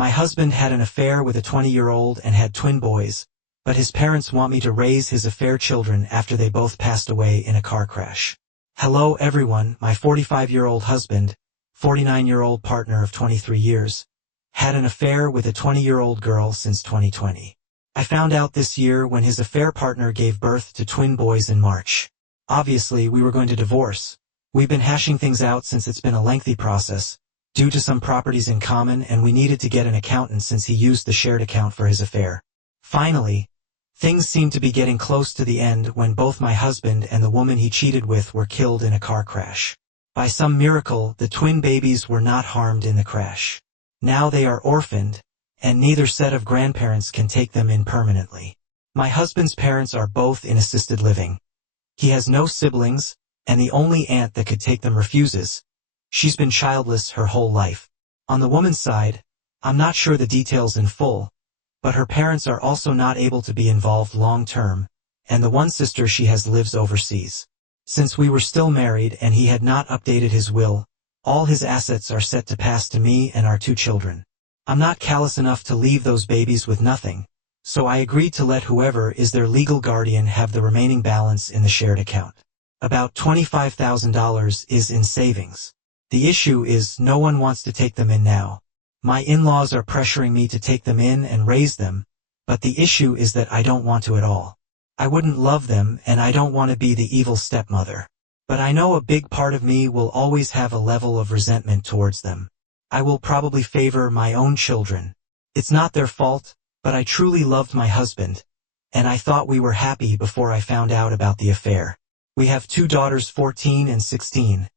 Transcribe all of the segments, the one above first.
My husband had an affair with a 20-year-old and had twin boys, but his parents want me to raise his affair children after they both passed away in a car crash. Hello everyone, my 45-year-old husband, 49-year-old partner of 23 years, had an affair with a 20-year-old girl since 2020. I found out this year when his affair partner gave birth to twin boys in March. Obviously, we were going to divorce. We've been hashing things out since it's been a lengthy process, due to some properties in common, and we needed to get an accountant since he used the shared account for his affair. Finally, things seemed to be getting close to the end when both my husband and the woman he cheated with were killed in a car crash. By some miracle, the twin babies were not harmed in the crash. Now they are orphaned, and neither set of grandparents can take them in permanently. My husband's parents are both in assisted living. He has no siblings, and the only aunt that could take them refuses. She's been childless her whole life. On the woman's side, I'm not sure the details in full, but her parents are also not able to be involved long-term, and the one sister she has lives overseas. Since we were still married and he had not updated his will, all his assets are set to pass to me and our 2 children. I'm not callous enough to leave those babies with nothing, so I agreed to let whoever is their legal guardian have the remaining balance in the shared account. About $25,000 is in savings. The issue is no one wants to take them in now. My in-laws are pressuring me to take them in and raise them, but the issue is that I don't want to at all. I wouldn't love them and I don't want to be the evil stepmother. But I know a big part of me will always have a level of resentment towards them. I will probably favor my own children. It's not their fault, but I truly loved my husband, and I thought we were happy before I found out about the affair. We have 2 daughters, 14 and 16.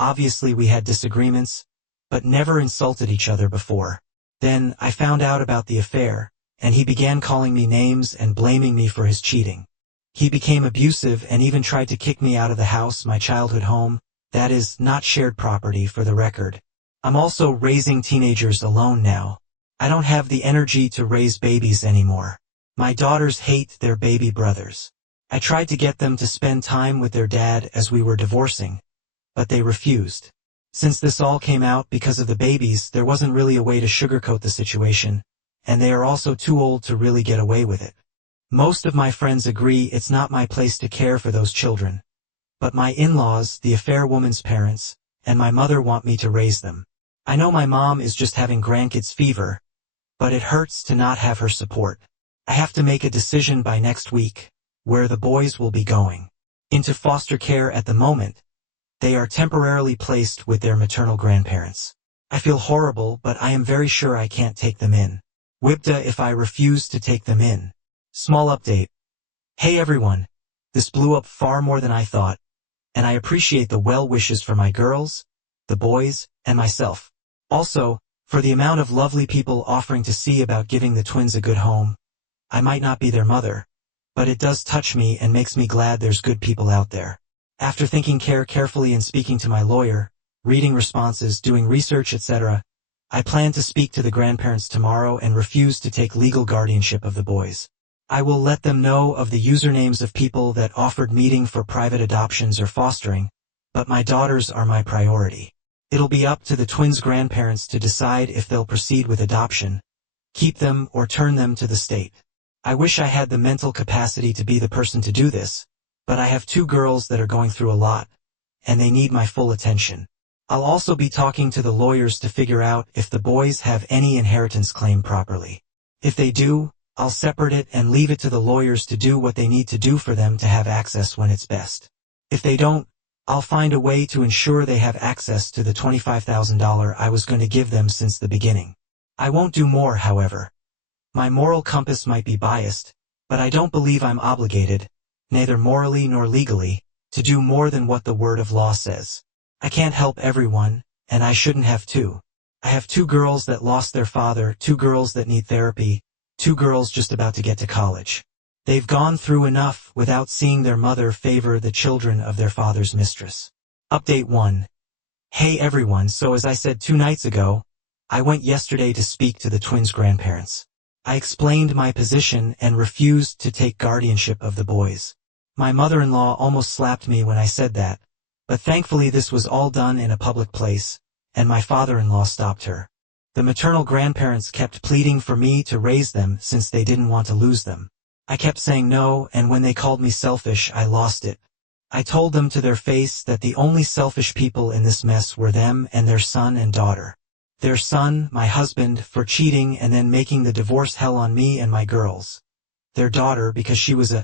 Obviously we had disagreements, but never insulted each other before. Then I found out about the affair, and he began calling me names and blaming me for his cheating. He became abusive and even tried to kick me out of the house, my childhood home, that is, not shared property for the record. I'm also raising teenagers alone now. I don't have the energy to raise babies anymore. My daughters hate their baby brothers. I tried to get them to spend time with their dad as we were divorcing, but they refused. Since this all came out because of the babies, there wasn't really a way to sugarcoat the situation, and they are also too old to really get away with it. Most of my friends agree it's not my place to care for those children, but my in-laws, the affair woman's parents, and my mother want me to raise them. I know my mom is just having grandkids fever, but it hurts to not have her support. I have to make a decision by next week, where the boys will be going. Into foster care at the moment. They are temporarily placed with their maternal grandparents. I feel horrible, but I am very sure I can't take them in. Wibda if I refuse to take them in. Small update. Hey everyone. This blew up far more than I thought, and I appreciate the well wishes for my girls, the boys, and myself. Also, for the amount of lovely people offering to see about giving the twins a good home. I might not be their mother, but it does touch me and makes me glad there's good people out there. After thinking carefully and speaking to my lawyer, reading responses, doing research, etc., I plan to speak to the grandparents tomorrow and refuse to take legal guardianship of the boys. I will let them know of the usernames of people that offered meeting for private adoptions or fostering, but my daughters are my priority. It'll be up to the twins' grandparents to decide if they'll proceed with adoption, keep them, or turn them to the state. I wish I had the mental capacity to be the person to do this, but I have 2 girls that are going through a lot, and they need my full attention. I'll also be talking to the lawyers to figure out if the boys have any inheritance claim properly. If they do, I'll separate it and leave it to the lawyers to do what they need to do for them to have access when it's best. If they don't, I'll find a way to ensure they have access to the $25,000 I was going to give them since the beginning. I won't do more, however. My moral compass might be biased, but I don't believe I'm obligated, neither morally nor legally, to do more than what the word of law says. I can't help everyone, and I shouldn't have to. I have 2 girls that lost their father, 2 girls that need therapy, 2 girls just about to get to college. They've gone through enough without seeing their mother favor the children of their father's mistress. Update 1. Hey everyone, so as I said 2 nights ago, I went yesterday to speak to the twins' grandparents. I explained my position and refused to take guardianship of the boys. My mother-in-law almost slapped me when I said that, but thankfully this was all done in a public place, and my father-in-law stopped her. The maternal grandparents kept pleading for me to raise them since they didn't want to lose them. I kept saying no, and when they called me selfish, I lost it. I told them to their face that the only selfish people in this mess were them and their son and daughter. Their son, my husband, for cheating and then making the divorce hell on me and my girls. Their daughter because she was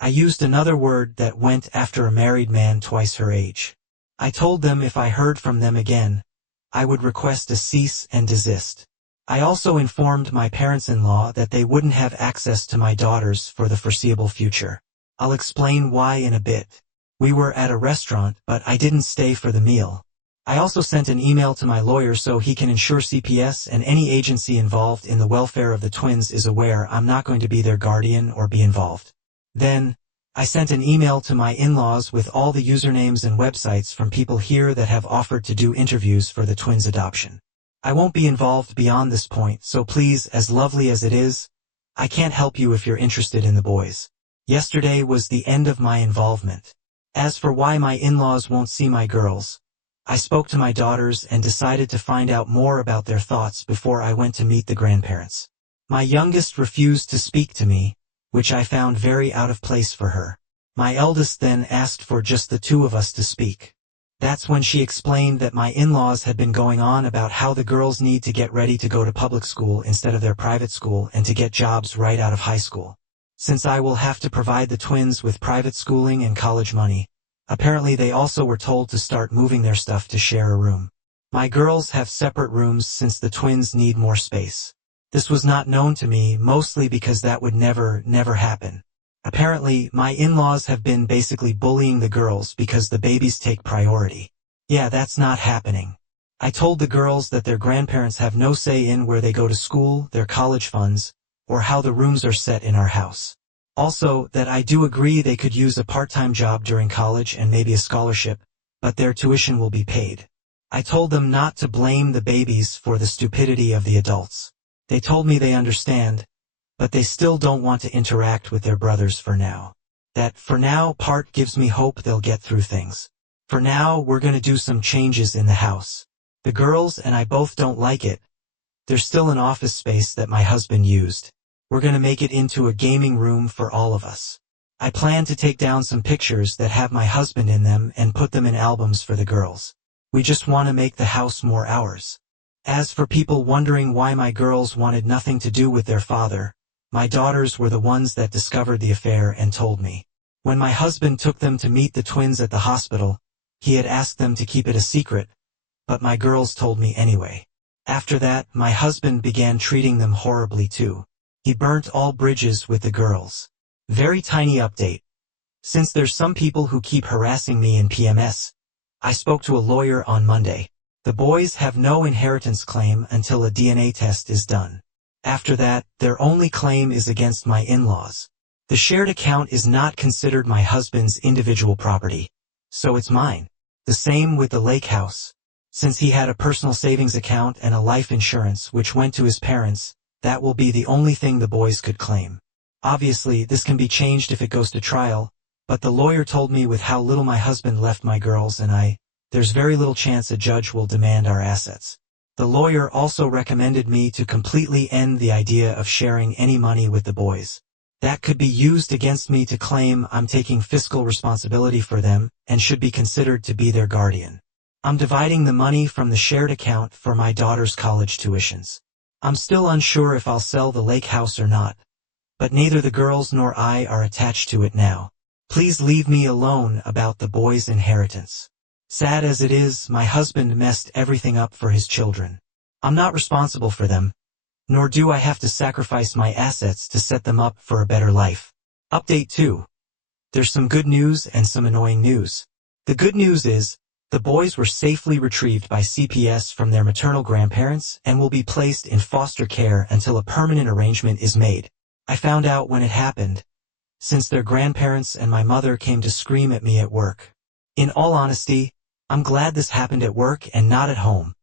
I used another word that went after a married man twice her age. I told them if I heard from them again, I would request a cease and desist. I also informed my parents-in-law that they wouldn't have access to my daughters for the foreseeable future. I'll explain why in a bit. We were at a restaurant, but I didn't stay for the meal. I also sent an email to my lawyer so he can ensure CPS and any agency involved in the welfare of the twins is aware I'm not going to be their guardian or be involved. Then, I sent an email to my in-laws with all the usernames and websites from people here that have offered to do interviews for the twins' adoption. I won't be involved beyond this point, so please, as lovely as it is, I can't help you if you're interested in the boys. Yesterday was the end of my involvement. As for why my in-laws won't see my girls, I spoke to my daughters and decided to find out more about their thoughts before I went to meet the grandparents. My youngest refused to speak to me, which I found very out of place for her. My eldest then asked for just the two of us to speak. That's when she explained that my in-laws had been going on about how the girls need to get ready to go to public school instead of their private school and to get jobs right out of high school. Since I will have to provide the twins with private schooling and college money, apparently they also were told to start moving their stuff to share a room. My girls have separate rooms since the twins need more space. This was not known to me, mostly because that would never happen. Apparently, my in-laws have been basically bullying the girls because the babies take priority. Yeah, that's not happening. I told the girls that their grandparents have no say in where they go to school, their college funds, or how the rooms are set in our house. Also, that I do agree they could use a part-time job during college and maybe a scholarship, but their tuition will be paid. I told them not to blame the babies for the stupidity of the adults. They told me they understand, but they still don't want to interact with their brothers for now. That for now part gives me hope they'll get through things. For now, we're gonna do some changes in the house. The girls and I both don't like it. There's still an office space that my husband used. We're gonna make it into a gaming room for all of us. I plan to take down some pictures that have my husband in them and put them in albums for the girls. We just want to make the house more ours. As for people wondering why my girls wanted nothing to do with their father, my daughters were the ones that discovered the affair and told me. When my husband took them to meet the twins at the hospital, he had asked them to keep it a secret, but my girls told me anyway. After that, my husband began treating them horribly too. He burnt all bridges with the girls. Very tiny update. Since there's some people who keep harassing me in PMS, I spoke to a lawyer on Monday. The boys have no inheritance claim until a DNA test is done. After that, their only claim is against my in-laws. The shared account is not considered my husband's individual property, so it's mine. The same with the lake house. Since he had a personal savings account and a life insurance which went to his parents, that will be the only thing the boys could claim. Obviously, this can be changed if it goes to trial, but the lawyer told me with how little my husband left my girls and I, there's very little chance a judge will demand our assets. The lawyer also recommended me to completely end the idea of sharing any money with the boys. That could be used against me to claim I'm taking fiscal responsibility for them and should be considered to be their guardian. I'm dividing the money from the shared account for my daughter's college tuitions. I'm still unsure if I'll sell the lake house or not, but neither the girls nor I are attached to it now. Please leave me alone about the boys' inheritance. Sad as it is, my husband messed everything up for his children. I'm not responsible for them, nor do I have to sacrifice my assets to set them up for a better life. Update 2. There's some good news and some annoying news. The good news is, the boys were safely retrieved by CPS from their maternal grandparents and will be placed in foster care until a permanent arrangement is made. I found out when it happened, since their grandparents and my mother came to scream at me at work. In all honesty, I'm glad this happened at work and not at home.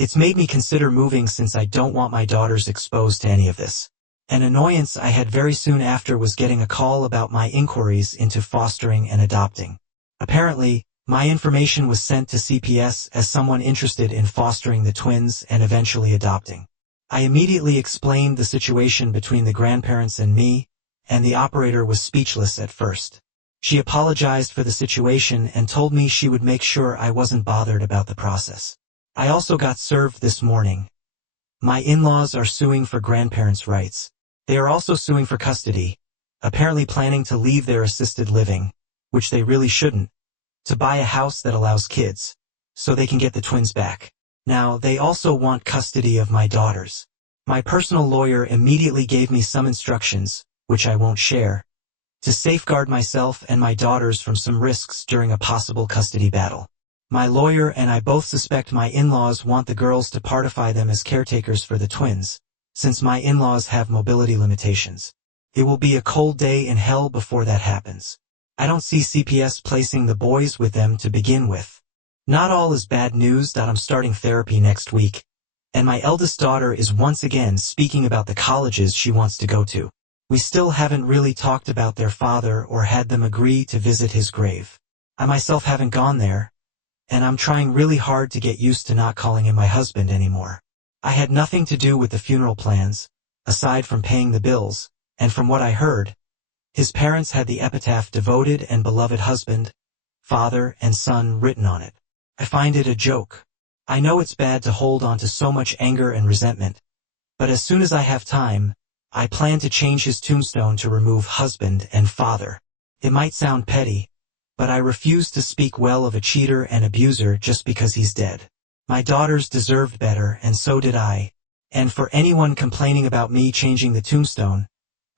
It's made me consider moving since I don't want my daughters exposed to any of this. An annoyance I had very soon after was getting a call about my inquiries into fostering and adopting. Apparently, My information was sent to CPS as someone interested in fostering the twins and eventually adopting. I immediately explained the situation between the grandparents and me, and the operator was speechless at first. She apologized for the situation and told me she would make sure I wasn't bothered about the process. I also got served this morning. My in-laws are suing for grandparents' rights. They are also suing for custody, apparently planning to leave their assisted living, which they really shouldn't, to buy a house that allows kids, so they can get the twins back. Now, they also want custody of my daughters. My personal lawyer immediately gave me some instructions, which I won't share, to safeguard myself and my daughters from some risks during a possible custody battle. My lawyer and I both suspect my in-laws want the girls to partify them as caretakers for the twins, since my in-laws have mobility limitations. It will be a cold day in hell before that happens. I don't see CPS placing the boys with them to begin with. Not all is bad news that I'm starting therapy next week, and my eldest daughter is once again speaking about the colleges she wants to go to. We still haven't really talked about their father or had them agree to visit his grave. I myself haven't gone there, and I'm trying really hard to get used to not calling him my husband anymore. I had nothing to do with the funeral plans, aside from paying the bills, and from what I heard, his parents had the epitaph devoted and beloved husband, father, and son written on it. I find it a joke. I know it's bad to hold on to so much anger and resentment, but as soon as I have time, I plan to change his tombstone to remove husband and father. It might sound petty, but I refuse to speak well of a cheater and abuser just because he's dead. My daughters deserved better, and so did I. And for anyone complaining about me changing the tombstone,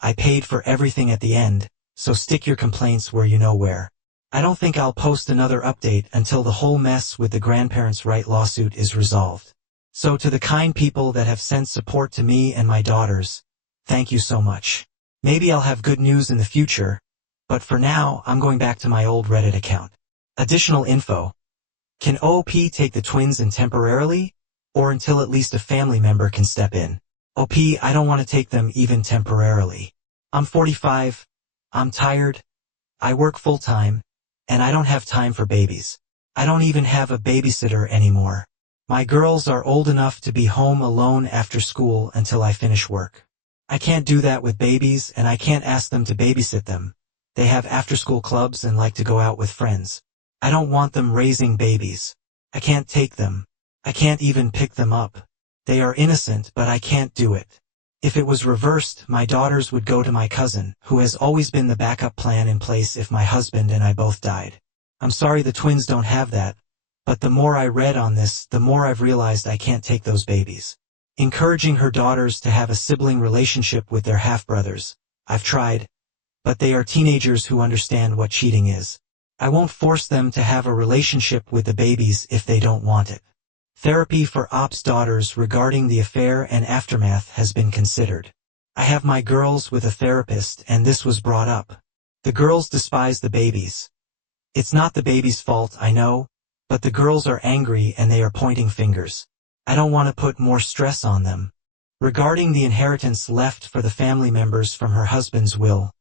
I paid for everything at the end, so stick your complaints where you know where. I don't think I'll post another update until the whole mess with the grandparents' right lawsuit is resolved. So to the kind people that have sent support to me and my daughters, thank you so much. Maybe I'll have good news in the future, but for now I'm going back to my old Reddit account. Additional info. Can OP take the twins in temporarily, or until at least a family member can step in? OP, I don't want to take them even temporarily. I'm 45, I'm tired, I work full-time, and I don't have time for babies. I don't even have a babysitter anymore. My girls are old enough to be home alone after school until I finish work. I can't do that with babies, and I can't ask them to babysit them. They have after-school clubs and like to go out with friends. I don't want them raising babies. I can't take them. I can't even pick them up. They are innocent, but I can't do it. If it was reversed, my daughters would go to my cousin, who has always been the backup plan in place if my husband and I both died. I'm sorry the twins don't have that, but the more I read on this, the more I've realized I can't take those babies. Encouraging her daughters to have a sibling relationship with their half-brothers. I've tried, but they are teenagers who understand what cheating is. I won't force them to have a relationship with the babies if they don't want it. Therapy for OP's daughters regarding the affair and aftermath has been considered. I have my girls with a therapist and this was brought up. The girls despise the babies. It's not the baby's fault, I know, but the girls are angry and they are pointing fingers. I don't want to put more stress on them. Regarding the inheritance left for the family members from her husband's will,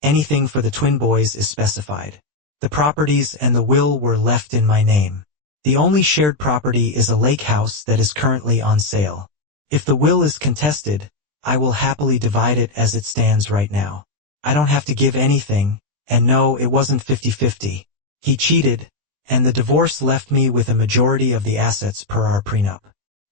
anything for the twin boys is specified. The properties and the will were left in my name. The only shared property is a lake house that is currently on sale. If the will is contested, I will happily divide it as it stands right now. I don't have to give anything, and no, it wasn't 50-50. He cheated, and the divorce left me with a majority of the assets per our prenup.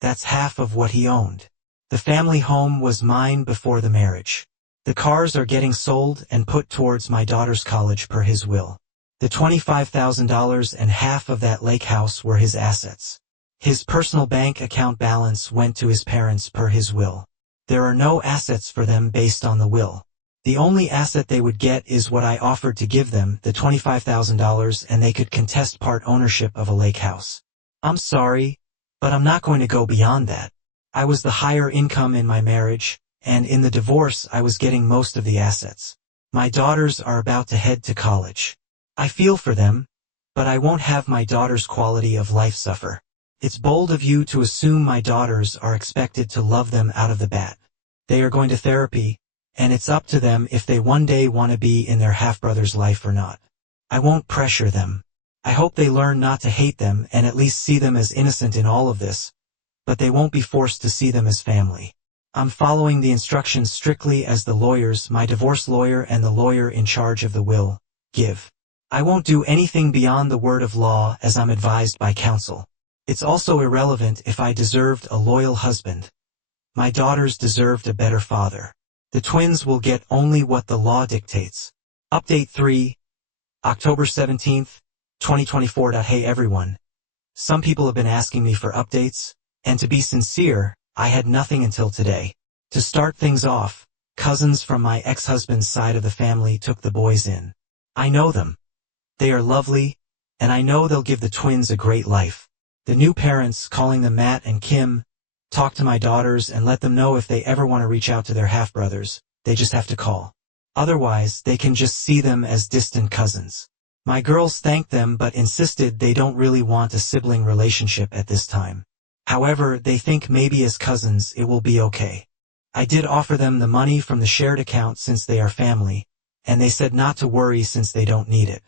That's half of what he owned. The family home was mine before the marriage. The cars are getting sold and put towards my daughter's college per his will. The $25,000 and half of that lake house were his assets. His personal bank account balance went to his parents per his will. There are no assets for them based on the will. The only asset they would get is what I offered to give them, the $25,000, and they could contest part ownership of a lake house. I'm sorry, but I'm not going to go beyond that. I was the higher income in my marriage, and in the divorce I was getting most of the assets. My daughters are about to head to college. I feel for them, but I won't have my daughter's quality of life suffer. It's bold of you to assume my daughters are expected to love them out of the bat. They are going to therapy, and it's up to them if they one day want to be in their half-brother's life or not. I won't pressure them. I hope they learn not to hate them and at least see them as innocent in all of this, but they won't be forced to see them as family. I'm following the instructions strictly as the lawyers, my divorce lawyer and the lawyer in charge of the will, give. I won't do anything beyond the word of law as I'm advised by counsel. It's also irrelevant if I deserved a loyal husband. My daughters deserved a better father. The twins will get only what the law dictates. Update 3, October 17th, 2024. Hey everyone. Some people have been asking me for updates, and to be sincere, I had nothing until today. To start things off, cousins from my ex-husband's side of the family took the boys in. I know them. They are lovely, and I know they'll give the twins a great life. The new parents, calling them Matt and Kim, talk to my daughters and let them know if they ever want to reach out to their half-brothers, they just have to call. Otherwise, they can just see them as distant cousins. My girls thanked them but insisted they don't really want a sibling relationship at this time. However, they think maybe as cousins it will be okay. I did offer them the money from the shared account since they are family, and they said not to worry since they don't need it.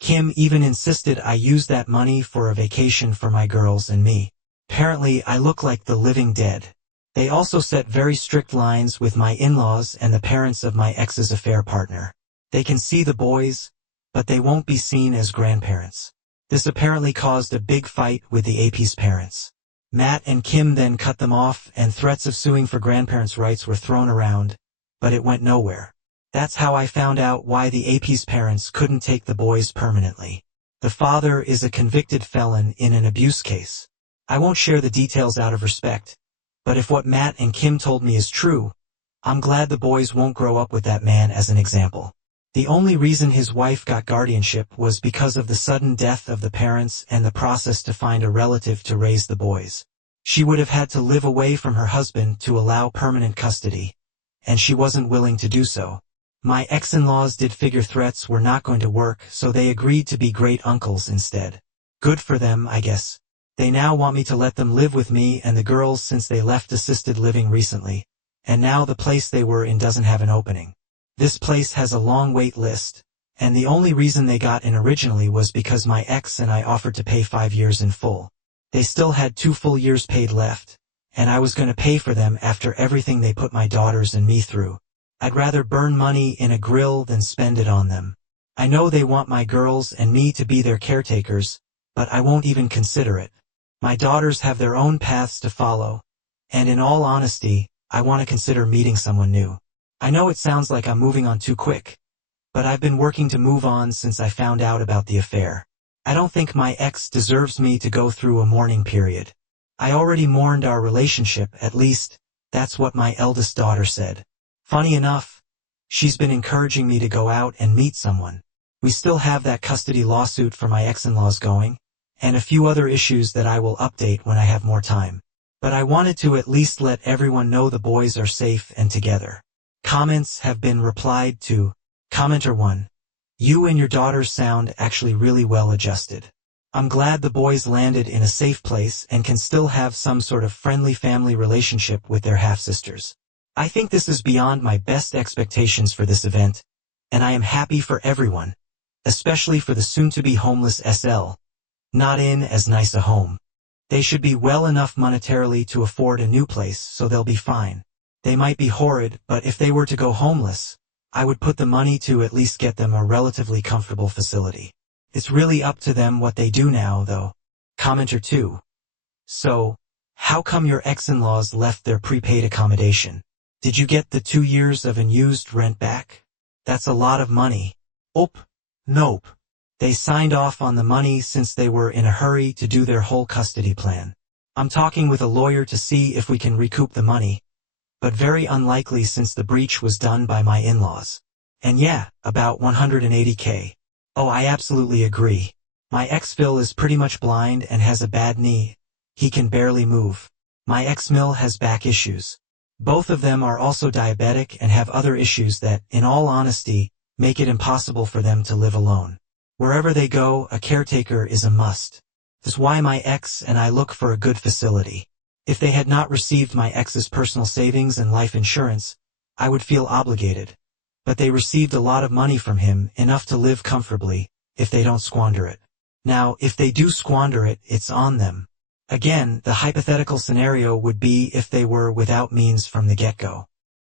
Kim even insisted I use that money for a vacation for my girls and me. Apparently, I look like the living dead. They also set very strict lines with my in-laws and the parents of my ex's affair partner. They can see the boys, but they won't be seen as grandparents. This apparently caused a big fight with the AP's parents. Matt and Kim then cut them off and threats of suing for grandparents' rights were thrown around, but it went nowhere. That's how I found out why the AP's parents couldn't take the boys permanently. The father is a convicted felon in an abuse case. I won't share the details out of respect, but if what Matt and Kim told me is true, I'm glad the boys won't grow up with that man as an example. The only reason his wife got guardianship was because of the sudden death of the parents and the process to find a relative to raise the boys. She would have had to live away from her husband to allow permanent custody, and she wasn't willing to do so. My ex-in-laws did figure threats were not going to work, so they agreed to be great uncles instead. Good for them, I guess. They now want me to let them live with me and the girls since they left assisted living recently, and now the place they were in doesn't have an opening. This place has a long wait list, and the only reason they got in originally was because my ex and I offered to pay 5 years in full. They still had 2 full years paid left, and I was going to pay for them after everything they put my daughters and me through. I'd rather burn money in a grill than spend it on them. I know they want my girls and me to be their caretakers, but I won't even consider it. My daughters have their own paths to follow, and in all honesty, I want to consider meeting someone new. I know it sounds like I'm moving on too quick, but I've been working to move on since I found out about the affair. I don't think my ex deserves me to go through a mourning period. I already mourned our relationship, at least, that's what my eldest daughter said. Funny enough, she's been encouraging me to go out and meet someone. We still have that custody lawsuit for my ex-in-laws going, and a few other issues that I will update when I have more time. But I wanted to at least let everyone know the boys are safe and together. Comments have been replied to. Commenter 1. You and your daughters sound actually really well adjusted. I'm glad the boys landed in a safe place and can still have some sort of friendly family relationship with their half-sisters. I think this is beyond my best expectations for this event, and I am happy for everyone, especially for the soon-to-be homeless SL. Not in as nice a home. They should be well enough monetarily to afford a new place, so they'll be fine. They might be horrid, but if they were to go homeless, I would put the money to at least get them a relatively comfortable facility. It's really up to them what they do now, though. Commenter 2. So, how come your ex-in-laws left their prepaid accommodation? Did you get the 2 years of unused rent back? That's a lot of money. Nope. They signed off on the money since they were in a hurry to do their whole custody plan. I'm talking with a lawyer to see if we can recoup the money, but very unlikely since the breach was done by my in-laws. And yeah, about $180K. Oh, I absolutely agree. My ex-Phil is pretty much blind and has a bad knee. He can barely move. My ex-Mil has back issues. Both of them are also diabetic and have other issues that, in all honesty, make it impossible for them to live alone. Wherever they go, a caretaker is a must. That's why my ex and I look for a good facility. If they had not received my ex's personal savings and life insurance, I would feel obligated. But they received a lot of money from him, enough to live comfortably, if they don't squander it. Now, if they do squander it, it's on them. Again, the hypothetical scenario would be if they were without means from the get-go.